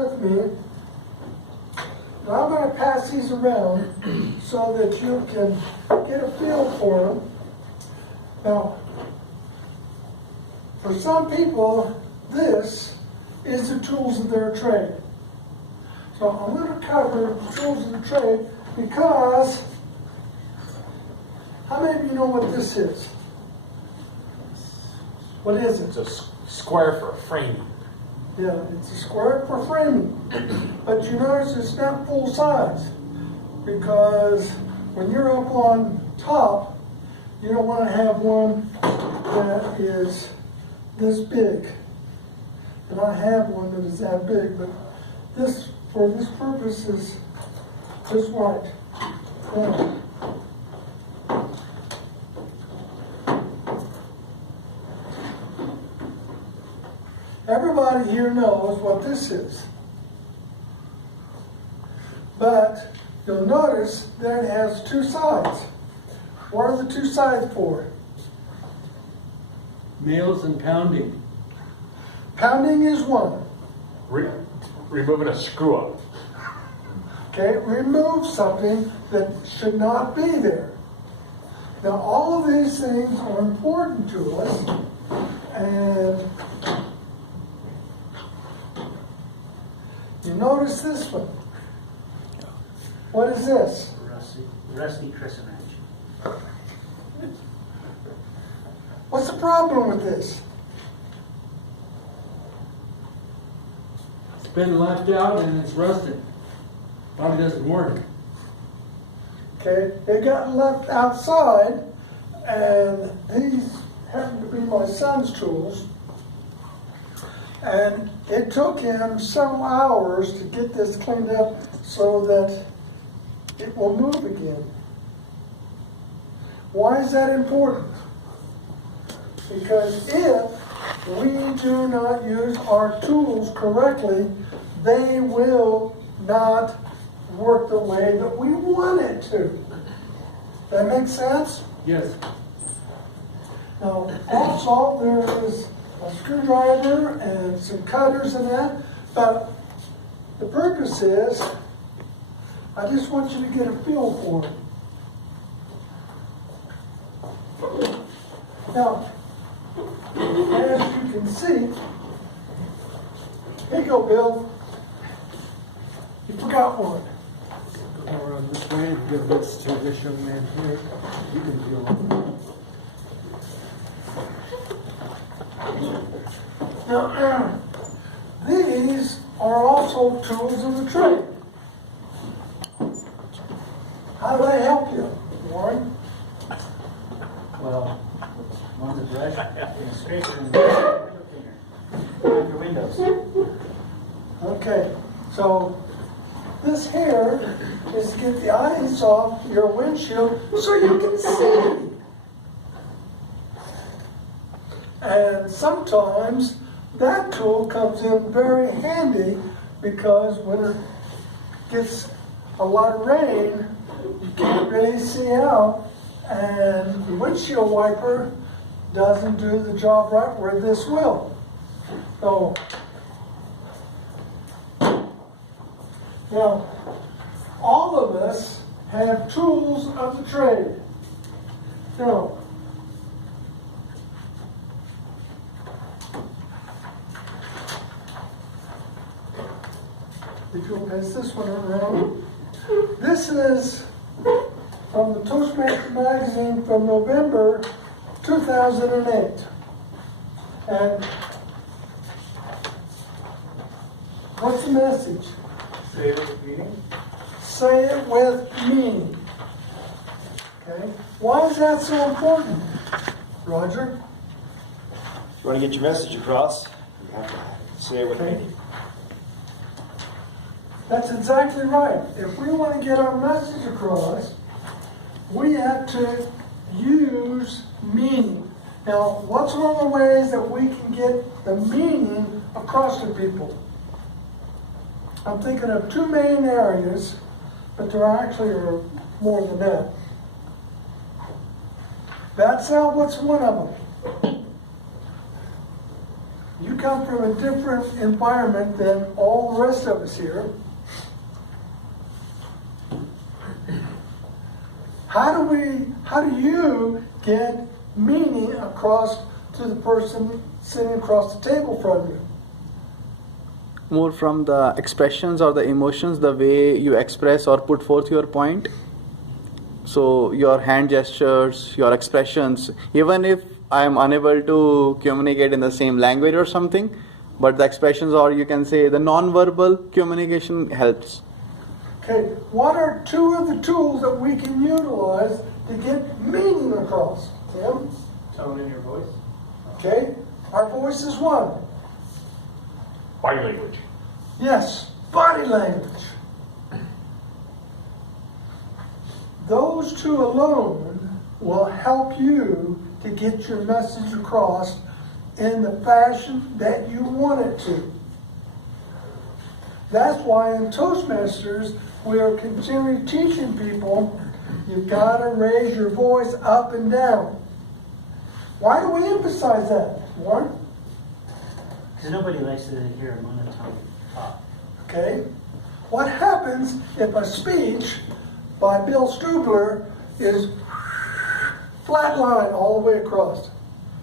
with me. And I'm going to pass these around so that you can get a feel for them. Now, for some people, this is the tools of their trade. So I'm going to cover the tools of the trade because how many of you know what this is? What is it? It's a square for framing. Yeah, it's a square for framing. But you notice it's not full size because when you're up on top, you don't want to have one that is this big. And I have one that is that big, but this, for this purpose, is just right. Yeah. Everybody here knows what this is. But you'll notice that it has two sides. What are the two sides for? Nails and pounding. Pounding is one. Removing a screw up. Okay, remove something that should not be there. Now, all of these things are important to us, and you notice this one. What is this? Rusty crescent wrench. What's the problem with this? It's been left out and it's rusted. Probably doesn't work. Okay, it got left outside, and these happen to be my son's tools. And it took him several hours to get this cleaned up so that it will move again. Why is that important? Because if we do not use our tools correctly, they will not work the way that we want it to. That makes sense? Yes. Now, also, there is a screwdriver and some cutters and that, but the purpose is, I just want you to get a feel for it. Now, as you can see, here you go, Bill. You forgot one. Go around this way and give this to this young man here. You can feel it. Now, these are also tools of the trade. How do they help you, Warren? Well, one's a brush and a scraper and a window cleaner. Your windows. Okay, so this here is to get the ice off your windshield so you can see. And sometimes that tool comes in very handy because when it gets a lot of rain, you can't really see out, and the windshield wiper doesn't do the job right where this will. So, now, all of us have tools of the trade. Now, if you'll pass this one around. This is from the Toastmaster magazine from November 2008. And what's the message? Say it with meaning. Say it with meaning. Okay? Why is that so important, Roger? If you want to get your message across, you have to say it with Okay. meaning. That's exactly right. If we want to get our message across, we have to use meaning. Now, what's one of the ways that we can get the meaning across to people? I'm thinking of two main areas, but there actually are more than that. That's what's one of them. You come from a different environment than all the rest of us here. How do you get meaning across to the person sitting across the table from you? More from the expressions or the emotions, the way you express or put forth your point. So your hand gestures, your expressions, even if I am unable to communicate in the same language or something, but the expressions, or you can say the non-verbal communication helps. Okay, what are two of the tools that we can utilize to get meaning across? Tim? Tone in your voice. Okay, our voice is one. Body language. Yes, body language. Those two alone will help you to get your message across in the fashion that you want it to. That's why in Toastmasters, we are continually teaching people, you've got to raise your voice up and down. Why do we emphasize that, Warren? Because nobody likes to hear a monotone talk. Okay? What happens if a speech by Bill Stubler is flat line all the way across?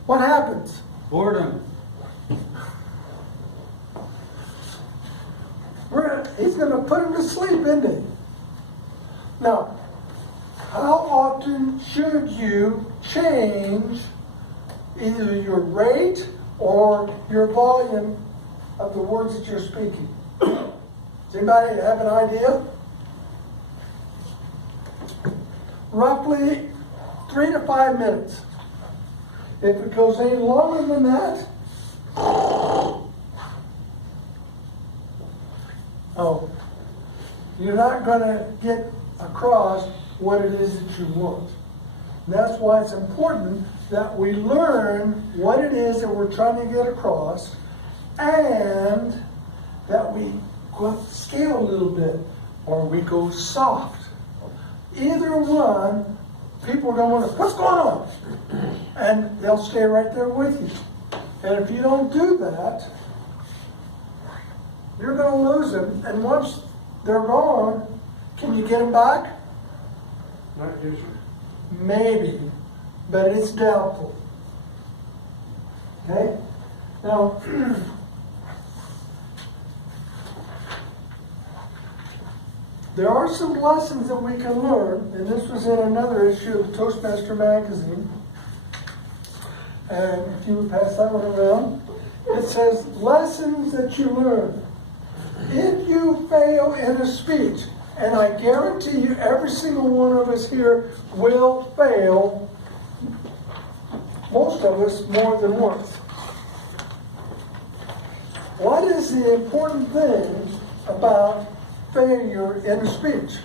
What happens? Boredom. He's going to put him to sleep, isn't he? Now, how often should you change either your rate or your volume of the words that you're speaking? Does anybody have an idea? Roughly 3 to 5 minutes. If it goes any longer than that, you're not going to get across what it is that you want. And that's why it's important that we learn what it is that we're trying to get across, and that we go up the scale a little bit, or we go soft. Either one, people are going to wonder, what's going on? And they'll stay right there with you. And if you don't do that, you're going to lose them. And once they're gone, can you get them back? Not usually. Maybe, but it's doubtful. Okay? Now, there are some lessons that we can learn, and this was in another issue of the Toastmaster magazine. And if you would pass that one around, it says, lessons that you learn. If you fail in a speech, and I guarantee you every single one of us here will fail, most of us more than once. What is the important thing about failure in a speech?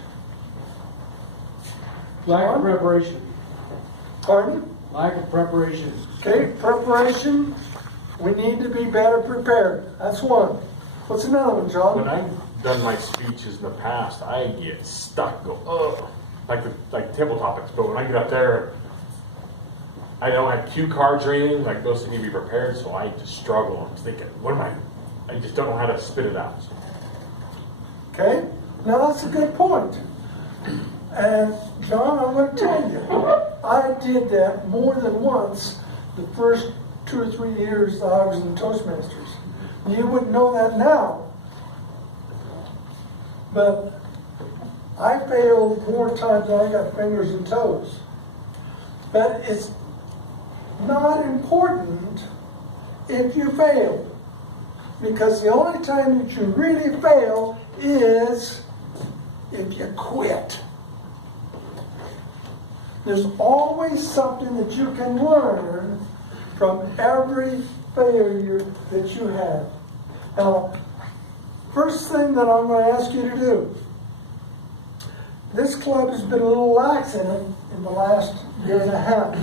Lack of preparation. Pardon? Lack of preparation. Okay, preparation. We need to be better prepared. That's one. What's another one, John? When I've done my speeches in the past, I get stuck, go, ugh, like table topics. But when I get up there, I don't have cue cards or anything, like those need to be prepared, so I just struggle. I'm thinking, I just don't know how to spit it out. Okay, now that's a good point. And John, I'm going to tell you, I did that more than once the first 2 or 3 years that I was in Toastmasters. You wouldn't know that now. But I failed more times than I got fingers and toes. But it's not important if you fail. Because the only time that you really fail is if you quit. There's always something that you can learn from every failure that you have. Now, first thing that I'm going to ask you to do, this club has been a little lax in it in the last year and a half.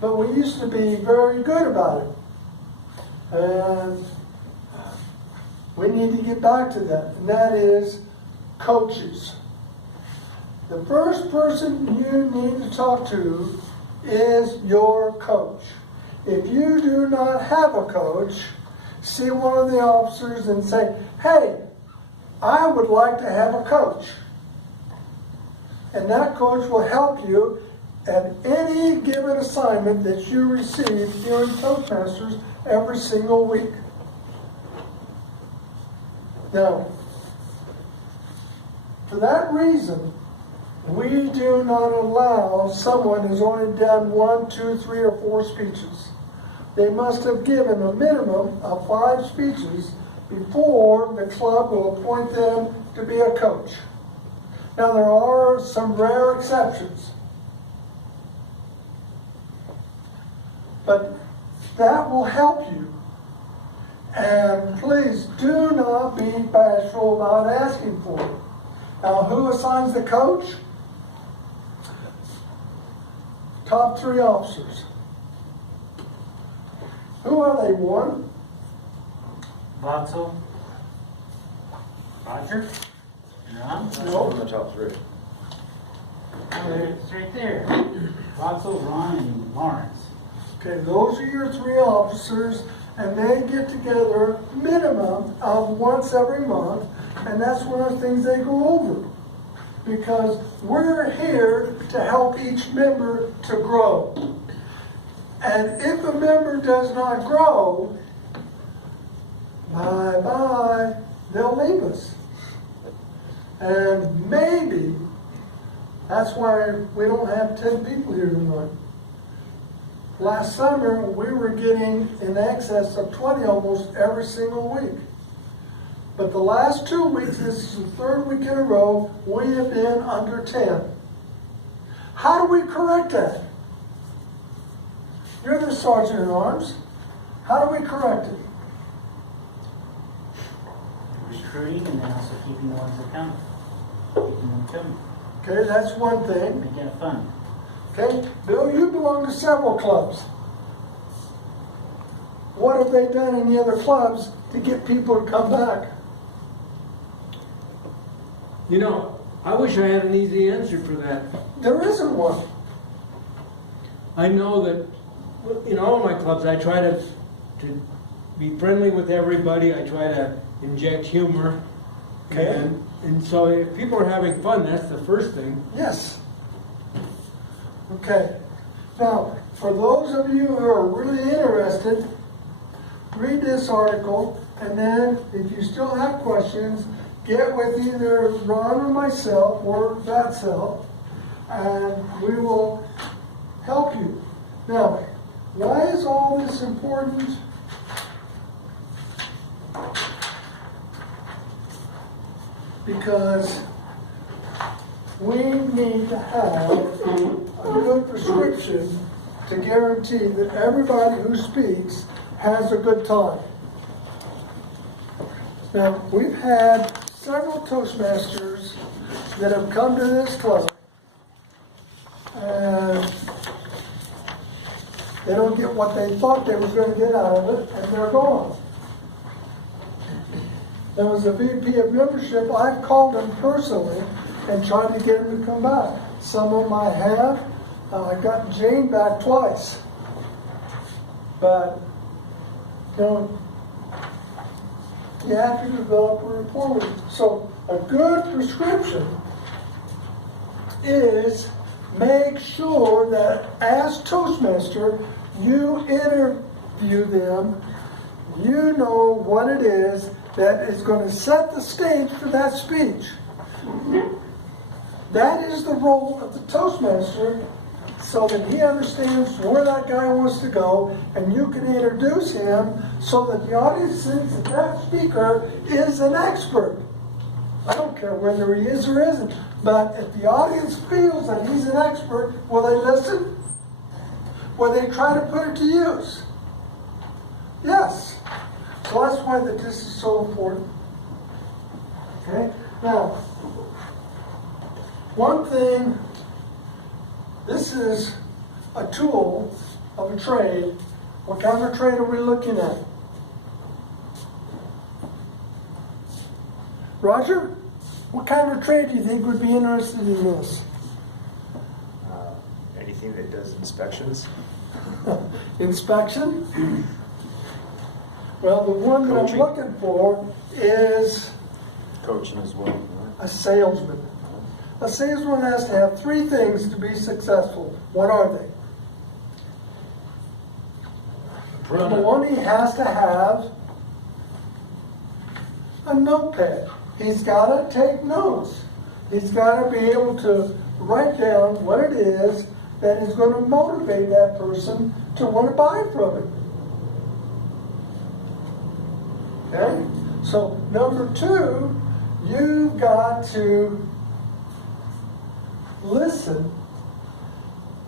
But we used to be very good about it. And we need to get back to that, and that is coaches. The first person you need to talk to is your coach. if you do not have a coach, see one of the officers and say, hey, I would like to have a coach. And that coach will help you at any given assignment that you receive here in Toastmasters every single week. Now, for that reason, we do not allow someone who's only done 1, 2, 3, or 4 speeches. They must have given a minimum of 5 speeches before the club will appoint them to be a coach. Now, there are some rare exceptions, but that will help you. And please do not be bashful about asking for it. Now, who assigns the coach? Top 3 officers. Who are they, Warren? Vatsal, Roger, Ron? No. The top 3. Oh, there, it's right there. Vatsal, Ron, and Lawrence. Okay, those are your 3 officers, and they get together minimum of once every month, and that's one of the things they go over. Because we're here to help each member to grow. And if a member does not grow, bye-bye, they'll leave us. And maybe, that's why we don't have 10 people here tonight. Last summer, we were getting in excess of 20 almost every single week. But the last 2 weeks, this is the 3rd week in a row, we have been under 10. How do we correct that? You're the sergeant at arms. How do we correct it? Recruiting and then also keeping the ones accountable. Keeping them coming. Okay, that's one thing. Making it fun. Okay, Bill, you belong to several clubs. What have they done in the other clubs to get people to come back? You know, I wish I had an easy answer for that. There isn't one. I know that in all my clubs, I try to be friendly with everybody. I try to inject humor. Okay. And so if people are having fun, that's the first thing. Yes. Okay. Now, for those of you who are really interested, read this article, and then if you still have questions, get with either Ron or myself or Vatsal, and we will help you. Now, why is all this important? Because we need to have a good prescription to guarantee that everybody who speaks has a good time. Now, we've had several Toastmasters that have come to this club and they don't get what they thought they were going to get out of it, and they're gone. There was a VP of membership. I've called them personally and tried to get them to come back. Some of them I have. I got Jane back twice. But, you know, you have to develop a rapport with them. So a good prescription is make sure that as Toastmaster, you interview them, you know what it is that is going to set the stage for that speech. That is the role of the Toastmaster, so that he understands where that guy wants to go, and you can introduce him so that the audience thinks that that speaker is an expert. I don't care whether he is or isn't, but if the audience feels that he's an expert, will they listen? Will they try to put it to use? Yes. So that's why that this is so important. Okay? Now, one thing, this is a tool of a trade. What kind of trade are we looking at? Roger? What kind of trade do you think would be interested in this? Anything that does inspections. Inspection? Well, the one that I'm Coaching. looking for is Coaching as well. a salesman. A salesman has to have three things to be successful. What are they? Number one, he has to have a notepad. He's got to take notes. He's got to be able to write down what it is that is going to motivate that person to want to buy from him. Okay? So, number two, you've got to listen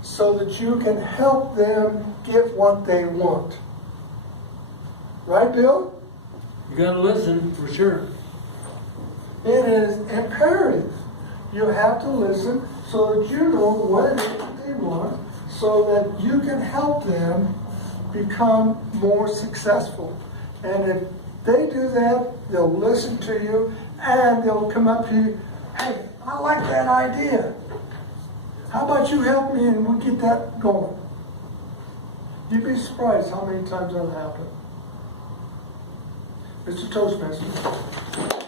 so that you can help them get what they want. Right, Bill? You gotta listen, for sure. It is imperative. You have to listen so that you know what it is that they want, so that you can help them become more successful. And if they do that, they'll listen to you and they'll come up to you, hey, I like that idea. How about you help me and we'll get that going? You'd be surprised how many times that'll happen. Mr. Toastmaster.